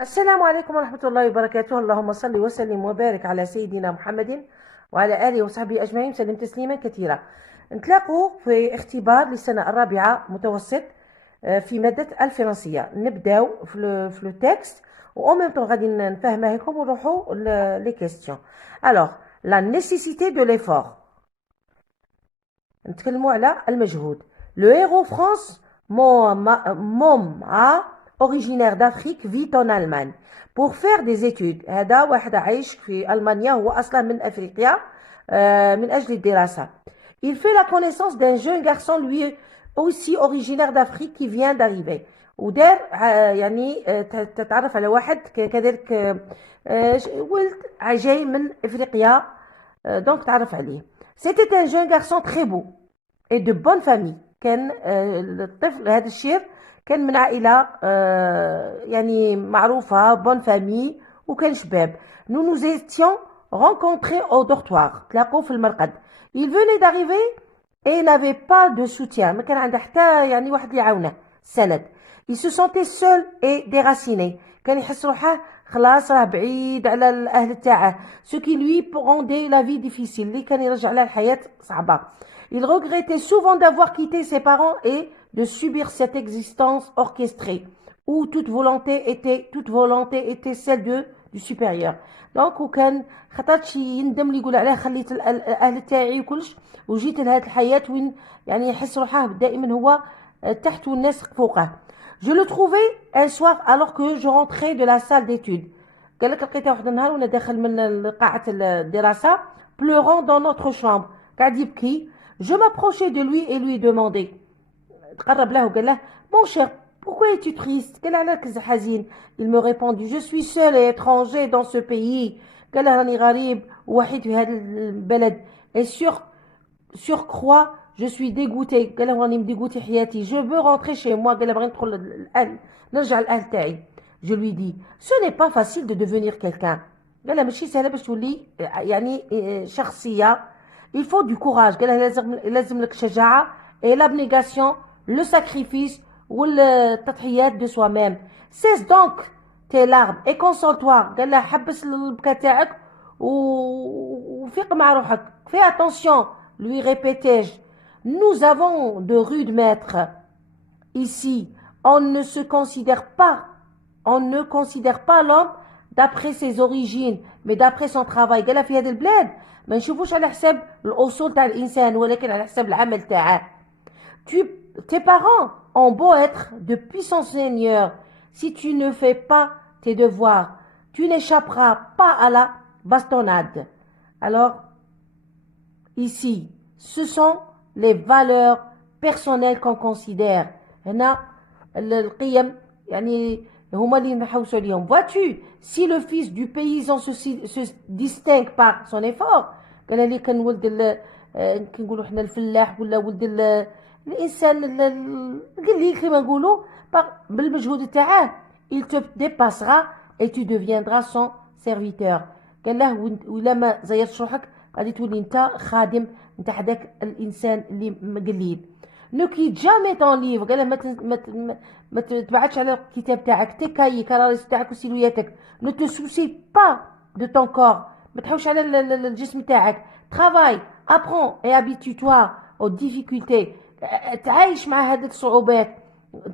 السلام عليكم ورحمة الله وبركاته. اللهم صل وسلم وبارك على سيدنا محمد وعلى آله وصحبه أجمعين، سلم تسليما كثيرا. نتلاقوا في اختبار للسنة الرابعة متوسط في مادة الفرنسية. نبداو في لو تكست و en même temps غادي نفهمها لكم ونروحوا لي كيستيون. Alors, la nécessité de l'effort. نتكلموا على المجهود. Le héros France Mom originaire d'Afrique vit en Allemagne pour faire des études. هذا واحد عايش في ألمانيا، هو أصلا من أفريقيا من أجل الدراسة. Il fait la connaissance d'un jeune garçon lui aussi originaire d'Afrique qui vient d'arriver. ودار يعني تتعرف على واحد كذلك ولد جاي من أفريقيا، دونك تعرف عليه. C'était un jeune garçon très beau et de bonne famille. كان الطفل هذا الشير كان من عائلة يعني معروفة، بون فامي، وكان شباب. Nous nous étions rencontrés au dortoir. تلاقوا في المرقد. Il venait d'arriver et n'avait pas de soutien. ما كان عنده حتى يعني واحد اللي يعاونه، سند. Il se sentait seul et déraciné. كان يحس روحه خلاص راه بعيد على الأهل تاعه. Ce qui lui rendait la vie difficile. اللي كان يرجع لها الحياة صعبة. Il regrettait souvent d'avoir quitté ses parents et de subir cette existence orchestrée où toute volonté était celle du supérieur. Donc وكان خاطر شي يندم لي يقول علاه خليت الاهل تاعي وكلش وجيت لهاد الحياه وين يعني يحس روحه دائما هو تحت والناس فوقه. Je le trouvais un soir alors que je rentrais de la salle d'études. قال لك لقيته واحد النهار وانا داخل من قاعه الدراسه pleurant dans notre chambre. قاعد يبكي. Je m'approchais de lui et lui demandais. تقرب له وقال له Mon cher, pourquoi es-tu triste? قال له علاش حزين. Il me répondit Je suis seul et étranger dans ce pays. قال له راني غريب ووحيد في هذا البلد. Et surcroît je suis dégoûté. قال له راني مديغوتي حياتي. Je veux rentrer chez moi. قال له بغيت ندخل للأهل، نرجع للأهل تاعي. Je lui dis Ce n'est pas facile de devenir quelqu'un. قال له ماشي سهله باش تولي يعني شخصيه. Il faut du courage. قال له لازم لك شجاعه et l'abnégation, le sacrifice ou التضحيات de soi-même. Cesse donc tes larmes et console-toi. قال له حبس البكاء تاعك وفيق مع روحك. Fais attention, lui répétais-je. Nous avons de rudes maîtres ici. On ne considère pas l'homme d'après ses origines mais d'après son travail. قال له في هذا البلاد ما نشوفوش على حساب الأصول تاع الإنسان ولكن على حساب العمل تاعه. Tes parents ont beau être de puissants seigneurs, si tu ne fais pas tes devoirs, tu n'échapperas pas à la bastonnade. Alors, ici, ce sont les valeurs personnelles qu'on considère. هنا القيم يعني هما اللي نحوسوا عليهم. Vois-tu, si le fils du paysan se distingue par son effort. قال لي كان ولد كنقولوا حنا الفلاح ولا ولد الانسان اللي كما نقولوا بالمجهود تاعه il te dépassera et tu deviendras son serviteur. قال له ولا ما زيرتش روحك غادي تولي انت خادم نتاع هذاك الانسان اللي مقليد. Ne quitte jamais ton livre. قال له ما تبعدش على الكتاب تاعك، تكاي كراريس تاعك وسيلوياتك. Ne te soucie pas de ton corps. ما تحوش على الجسم تاعك. Travaille, apprends et habitue-toi aux difficultés. تعايش مع هذه الصعوبات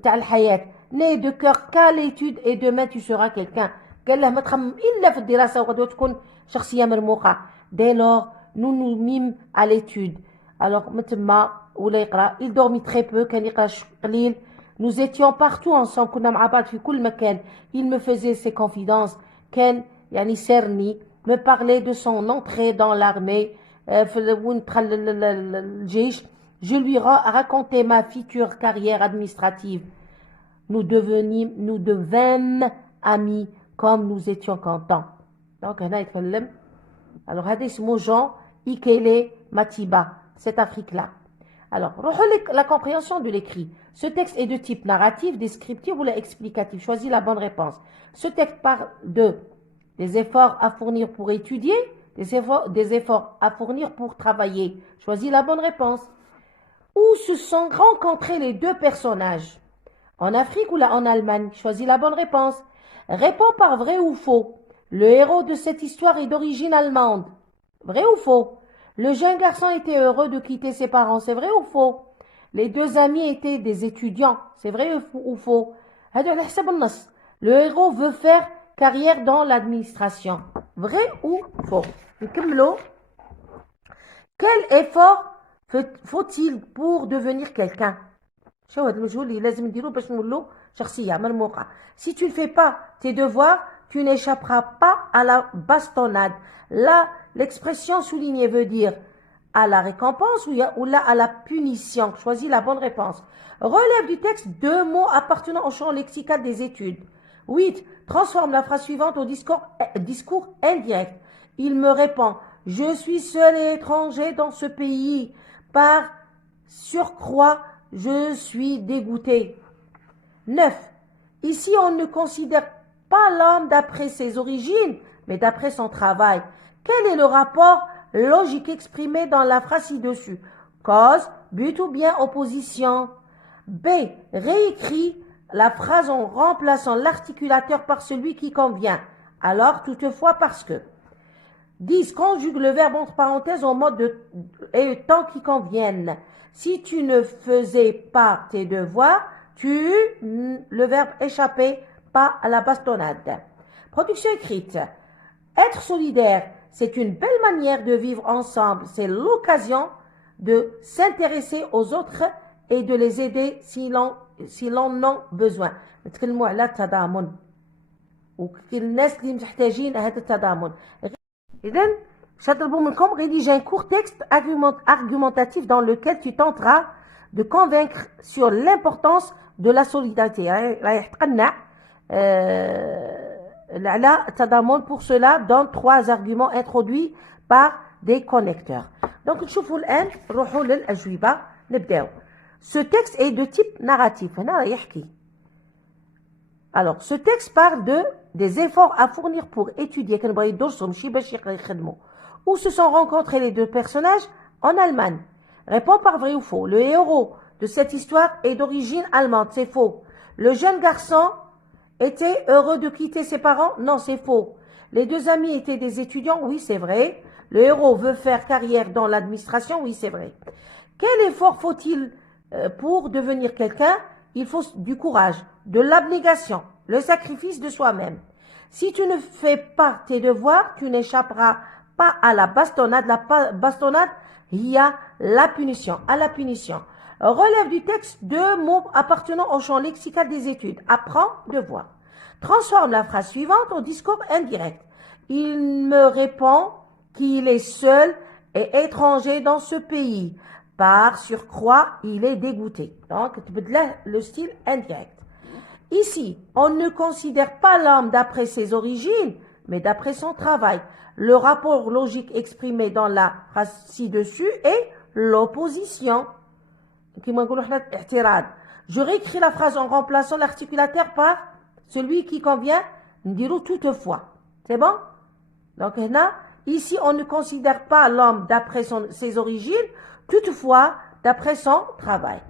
تاع الحياة. N'aie de cœur qu'à l'étude et demain tu seras quelqu'un. قال له ما تخمم إلا في الدراسة وغدوة تكون شخصية مرموقة. Dès lors, nous nous mîmes à l'étude. Alors متما ولا يقرأ. Il dormit très peu. كان يقرأ قليل. Nous étions partout ensemble. كنا مع بعض في كل مكان. Il me faisait ses confidences. كان يعني سرني. Me parlait de son entrée dans l'armée. Je lui racontais ma future carrière administrative. Nous devînmes amis comme nous étions contents. Donc هنا يتكلم. Alors هذا اسمه Jean Ikele Matiba, cette Afrique-là. Alors, la compréhension de l'écrit. Ce texte est de type narratif, descriptif ou explicatif. Choisis la bonne réponse. Ce texte parle des efforts à fournir pour étudier, des efforts à fournir pour travailler. Choisis la bonne réponse. Où se sont rencontrés les deux personnages? En Afrique ou là en Allemagne? Choisis la bonne réponse. Réponds par vrai ou faux. Le héros de cette histoire est d'origine allemande. Vrai ou faux? Le jeune garçon était heureux de quitter ses parents. C'est vrai ou faux? Les deux amis étaient des étudiants. C'est vrai ou faux? Le héros veut faire carrière dans l'administration. Vrai ou faux? Quel effort faut-il pour devenir quelqu'un? Si tu ne fais pas tes devoirs, tu n'échapperas pas à la bastonnade. Là, l'expression soulignée veut dire à la récompense ou là à la punition. Choisis la bonne réponse. Relève du texte deux mots appartenant au champ lexical des études. 8. Transforme la phrase suivante au discours indirect. Il me répond, je suis seul et étranger dans ce pays. Par surcroît, je suis dégoûté. 9. Ici, on ne considère pas l'homme d'après ses origines, mais d'après son travail. Quel est le rapport logique exprimé dans la phrase ci-dessus? Cause, but ou bien opposition. B. Réécris la phrase en remplaçant l'articulateur par celui qui convient. Alors, toutefois, parce que. 10. Conjugue le verbe entre parenthèses en mode et temps qui conviennent. Si tu ne faisais pas tes devoirs, le verbe échapper, pas à la bastonnade. Production écrite. Être solidaire, c'est une belle manière de vivre ensemble. C'est l'occasion de s'intéresser aux autres et de les aider si l'on en a besoin. نتكلموا على التضامن وكثير الناس اللي محتاجين هذا التضامن. إذن j'attends منكم rédige un court texte argumentatif dans lequel tu tenteras de convaincre sur l'importance de la solidarité. Pour cela, donne 3 arguments introduits par des connecteurs. Donc, نشوفوا الآن نروحوا للأجوبة نبداو. Ce texte est de type narratif. Alors, ce texte parle des efforts à fournir pour étudier où se sont rencontrés les deux personnages en Allemagne. Réponds par vrai ou faux. Le héros de cette histoire est d'origine allemande. C'est faux. Le jeune garçon était heureux de quitter ses parents. Non, c'est faux. Les deux amis étaient des étudiants. Oui, c'est vrai. Le héros veut faire carrière dans l'administration. Oui, c'est vrai. Quel effort faut-il pour devenir quelqu'un? Il faut du courage, de l'abnégation, le sacrifice de soi-même. Si tu ne fais pas tes devoirs, tu n'échapperas pas à la bastonnade. La bastonnade, il y a la punition, à la punition. Relève du texte 2 mots appartenant au champ lexical des études. Apprends, devoir. Transforme la phrase suivante au discours indirect. Il me répond qu'il est seul et étranger dans ce pays. Par surcroît, il est dégoûté. Donc, le style indirect. Ici, on ne considère pas l'homme d'après ses origines, mais d'après son travail. Le rapport logique exprimé dans la phrase ci-dessus est l'opposition. Je réécris la phrase en remplaçant l'articulateur par celui qui convient, nous toutefois. C'est bon? Donc, ici, on ne considère pas l'homme d'après ses origines, toutefois, d'après son travail.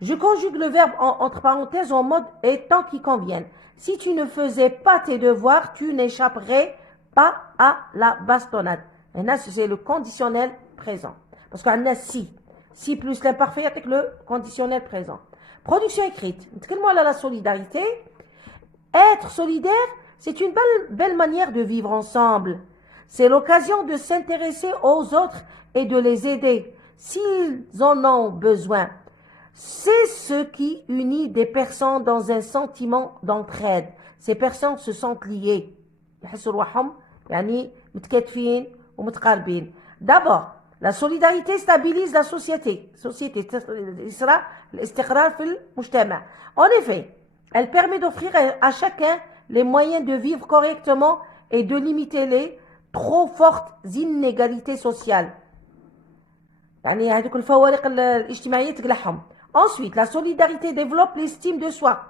Je conjugue le verbe entre parenthèses en mode et temps qui conviennent. Si tu ne faisais pas tes devoirs, tu n'échapperais pas à la bastonnade. Et là, c'est le conditionnel présent. Parce qu'on a si. Si plus l'imparfait avec le conditionnel présent. Production écrite. Moi, la solidarité. Être solidaire, c'est une belle manière de vivre ensemble. C'est l'occasion de s'intéresser aux autres et de les aider s'ils en ont besoin. C'est ce qui unit des personnes dans un sentiment d'entraide. Ces personnes se sentent liées. D'abord, la solidarité stabilise la société. En effet, elle permet d'offrir à chacun les moyens de vivre correctement et de limiter les trop fortes inégalités sociales. Ensuite, la solidarité développe l'estime de soi.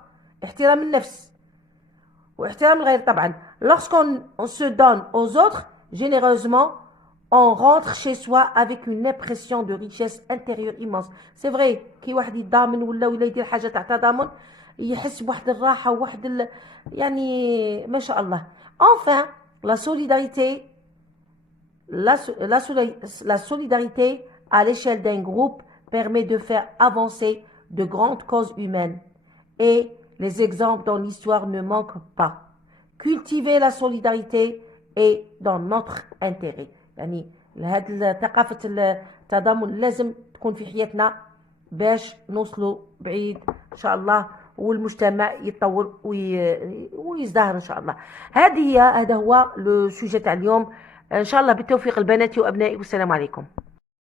Lorsqu'on se donne aux autres généreusement, on rentre chez soi avec une impression de richesse intérieure immense. C'est vrai, يحس بواحد الراحة وواحد يعني ما شاء الله. Enfin, la solidarité, la solidarité à l'échelle d'un groupe permet de faire avancer de grandes causes humaines. Et les exemples dans l'histoire ne manquent pas. Cultiver la solidarité est dans notre intérêt. يعني هاد ثقافة التضامن لازم تكون في حياتنا باش نوصلوا بعيد إن شاء الله، والمجتمع يتطور ويزدهر إن شاء الله. هذا هو لو سوجي تاع اليوم. إن شاء الله بالتوفيق البنات وأبنائي، والسلام عليكم.